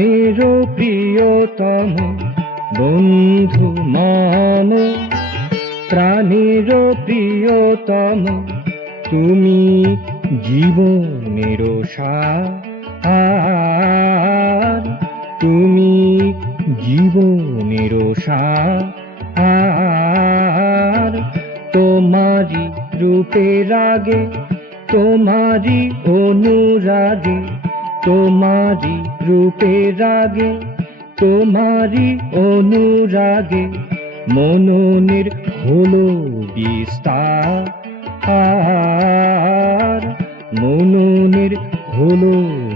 প্রাণের প্রিয়তম বন্ধু মম, প্রাণের প্রিয়তম তুমি জীবনের সার, তুমি জীবনের সার। তোমারি রূপের আগে, তোমারি অনুরাগে, তোমারি রূপের আগে, তোমারি অনুরাগে মননের হলো বিস্তার, মননের হলো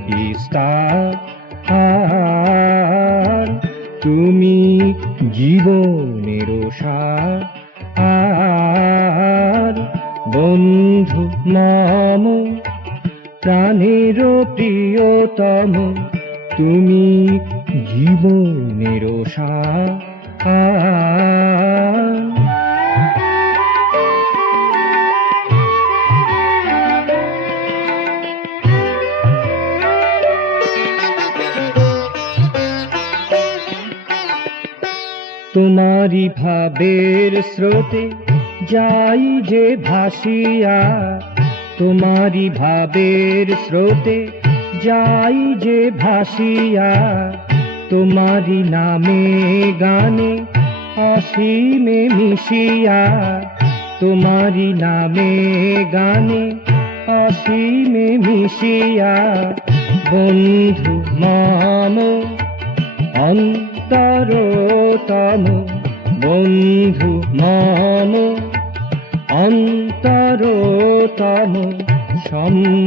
বিস্তার। তুমি জীবনের সার, বন্ধু মম, প্রাণের প্রিয়তম তুমি জীবনের সার। তোমারি ভাবের স্রোতে যাই যে ভাসিয়া, তোমারি ভাবের স্রোতে যাই যে ভাসিয়া, তোমারি নামে গানে অসীমে মিশিয়া, তোমারি নামে গানে অসীমে মিশিয়া। বন্ধু মম অন্তরতম, বন্ধু মম অন্তরতম সম্বধিয়াপার,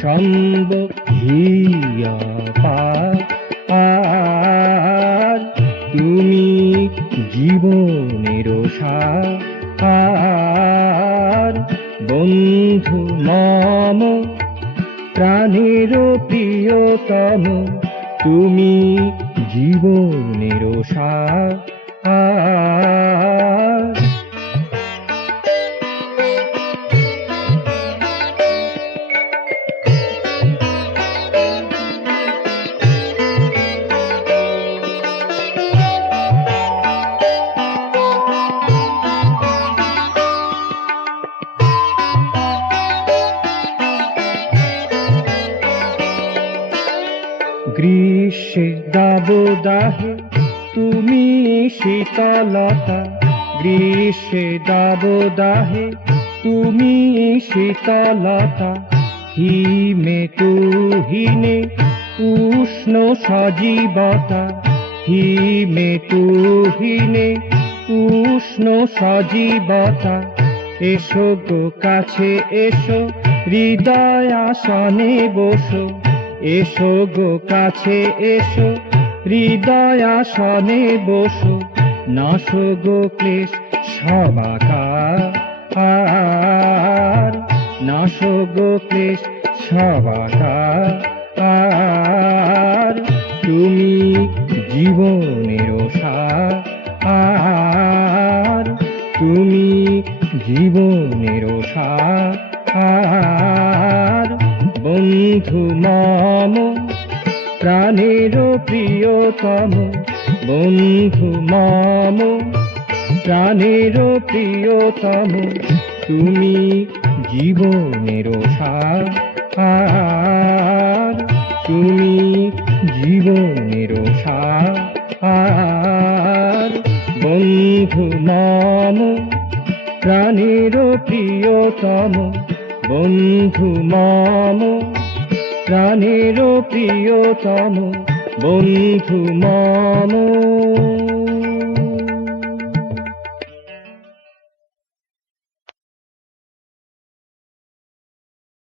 সম্বধিয়াপার। তুমি জীবনের সার, বন্ধু মম, প্রাণের প্রিয়তম তুমি জীবনের সার। গ্রীষ্মে দাবদাহে তুমি শীতলতা, গ্রীষ্মে দাবদাহে তুমি শীতলতা। হিমে তুহিনে উষ্ণ সজীবতা, হিমে তুহিনে উষ্ণ সজীবতা। এসো গো কাছে এসো, হৃদয় আসনে বসো, এসো গো কাছে এসো, হৃদয় আসনে বসো। নাশো গো ক্লেশ সবাকার, নাশো গো ক্লেশ সবাকার। তুমি জীবনের সার, তুমি জীবনের সার। বন্ধু মম, প্রাণের প্রিয়তম বন্ধু মম, প্রাণের প্রিয়তম তুমি জীবনের সার, তুমি জীবনের সার। বন্ধু মম, প্রাণের প্রিয়তম বন্ধু মম, প্রাণের প্রিয়তম বন্ধু মম।